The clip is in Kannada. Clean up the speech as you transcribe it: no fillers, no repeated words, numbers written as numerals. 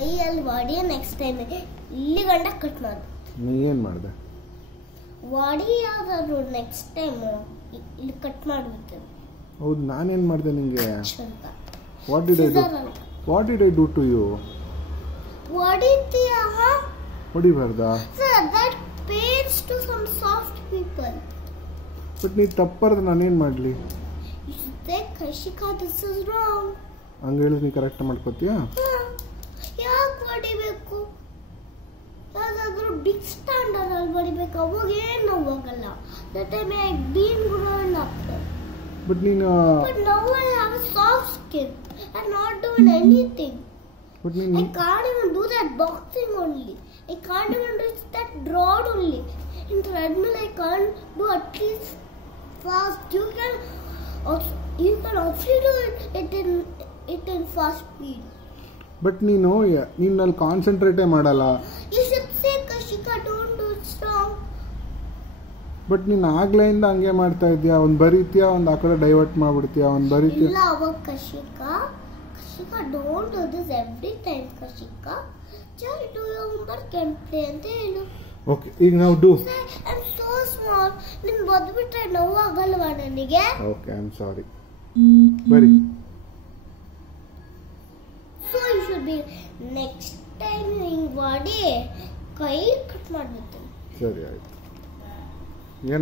ಕೈಯಲ್ಲಿ ಬಾಡಿ ನೆಕ್ಸ್ಟ್ ಟೈಮ್ ಇಲ್ಲಿ ಗಂಟ ಕಟ್ ಮಾಡು. ನೀ ಏನು ಮಾಡಿದೆ? ಬಾಡಿ ಯಾವ್ದಾದ್ರು ನೆಕ್ಸ್ಟ್ ಟೈಮ್ ಇಲ್ಲಿ ಕಟ್ ಮಾಡ್ಬಿಟ್ಟು. ಹೌದು, ನಾನೇನು ಮಾಡಿದೆ ನಿಂಗೆ? What did I do to you? ಹೊಡಿತೀಯ? ಹೊಡಿಬಾರ್ದಾ? Sir, that pains to some soft people. But ನೀ ತಪ್ಪರ್ದು ನಾನೇನು ಮಾಡಲಿ? You should say, Kashika, this is wrong. ಹಂಗೆ ಹೇಳಿದ್ರೆ ನೀ ಕರೆಕ್ಟ್ ಮಾಡ್ಕೋತೀಯಾ? ಯಾಕೆ ಹೊಡಿಬೇಕು? ಯಾವ್ದಾದ್ರು ಬಿಗ್ ಸ್ಟ್ಯಾಂಡರ್ಡ್ ಅಲ್ಲಿ ಹೊಡಿಬೇಕು, ಅವಾಗ ಏನು ಹೋಗಲ್ಲ. That time I been grown up. But ನೀನು But now I have a soft skin. I'm not doing anything. But ನೀನು I can't even do that boxing only. I can't even do that rod only. In treadmill I can't do at least fast. You can also do it in fast speed. But ನೀನು ಅಲ್ಲಿ ಕಾನ್ಸಂಟ್ರೇಟೇ ಮಾಡಲ್ಲ. You should say, Kashika, don't do it strong. But ನೀನು ಆಗ್ಲೆಯಿಂದ ಹಂಗೆ ಮಾಡ್ತಾ ಇದೀಯಾ. ಒಂದು ಬರೀತೀಯಾ, ಒಂದು ಆ ಕಡೆ ಡೈವರ್ಟ್ ಮಾಡ್ಬಿಡ್ತೀಯಾ, ಒಂದು ಬರೀತೀಯಾ. ಇಲ್ಲ ಅವಾಗ Kashika, don't do this every time, Kashika. Just do your homework and play ಅಂತ ಹೇಳು. ಓಕೆ, ಈಗ ನಾವು ಡೂ. I'm so small. ನಿನ್ ಬದ್ಬಿಟ್ರೆ ನೋವಾಗಲ್ವಾ ನನಗೆ? Okay, I am sorry. ಬರಿ. So you should be next time in body ಕೈ ಕಟ್ ಮಾಡ್ಬಿಡ್ತೀನಿ. ಸರಿ, ಆಯ್ತು. ಏನು